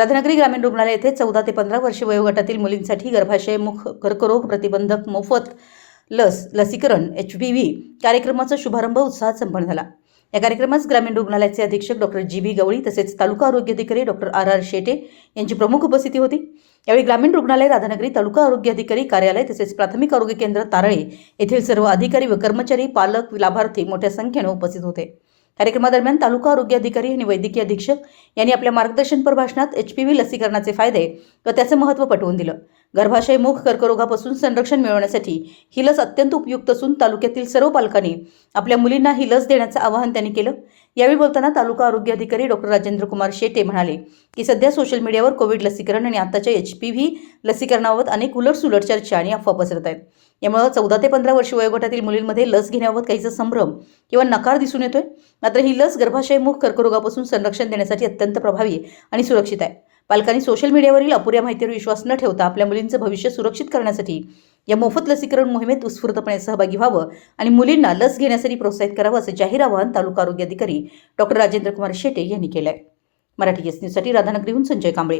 राधानगरी ग्रामीण रुग्णालय येथे 14 ते 15 वर्षे वयोगटातील मुलींसाठी गर्भाशयमुख कर्करोग प्रतिबंधक मोफत लसीकरण HPV कार्यक्रमाचा शुभारंभ उत्साहात संपन्न झाला। या कार्यक्रमास ग्रामीण रुग्णालयाचे अधीक्षक डॉक्टर GB गवळी तसेच तालुका आरोग्य अधिकारी डॉक्टर RR शेटे यांची प्रमुख उपस्थिती होती। यावेळी ग्रामीण रुग्णालय राधानगरी तालुका आरोग्य अधिकारी कार्यालय तसेच प्राथमिक आरोग्य केंद्र तारळे येथील सर्व अधिकारी व कर्मचारी, पालक, लाभार्थी मोठ्या संख्येने उपस्थित होते। कार्यक्रमादरम्यान तालुका आरोग्य अधिकारी आणि वैद्यकीय अधीक्षक यांनी आपल्या मार्गदर्शनपर भाषणात HPV लसीकरणाचे फायदे व त्याचे महत्त्व पटवून दिलं। गर्भाशयमुख कर्करोगापासून संरक्षण मिळवण्यासाठी ही लस अत्यंत उपयुक्त असून तालुक्यातील सर्व पालकांनी आपल्या मुलींना ही लस देण्याचे आवाहन त्यांनी केलं। यावेळी बोलताना तालुका आरोग्य अधिकारी डॉक्टर राजेंद्र कुमार शेटे म्हणाले की सध्या सोशल मीडियावर कोविड लसीकरण आणि आताच्या HPV लसीकरणाबाबत अनेक उलटसुलट चर्चा आणि अफवा पसरत आहेत। यामुळे 14 ते 15 वर्ष वयोगटातील मुलींमध्ये लस घेण्याबाबत काहीसा संभ्रम किंवा नकार दिसून येतोय। मात्र ही लस गर्भाशयमुख कर्करोगापासून संरक्षण देण्यासाठी अत्यंत प्रभावी आणि सुरक्षित आहे। पालकांनी सोशल मीडियावरील अपुऱ्या माहितीवर विश्वास न ठेवता आपल्या मुलींचे भविष्य सुरक्षित करण्यासाठी या मोफत लसीकरण मोहिमेत उत्स्फूर्तपणे सहभागी व्हावं आणि मुलींना लस घेण्यासाठी प्रोत्साहित करावं असे जाहीर आवाहन तालुका आरोग्य अधिकारी डॉक्टर राजेंद्र कुमार शेटे यांनी केले आहे। मराठी न्यूजसाठी राधानगरीहून संजय कांबळे।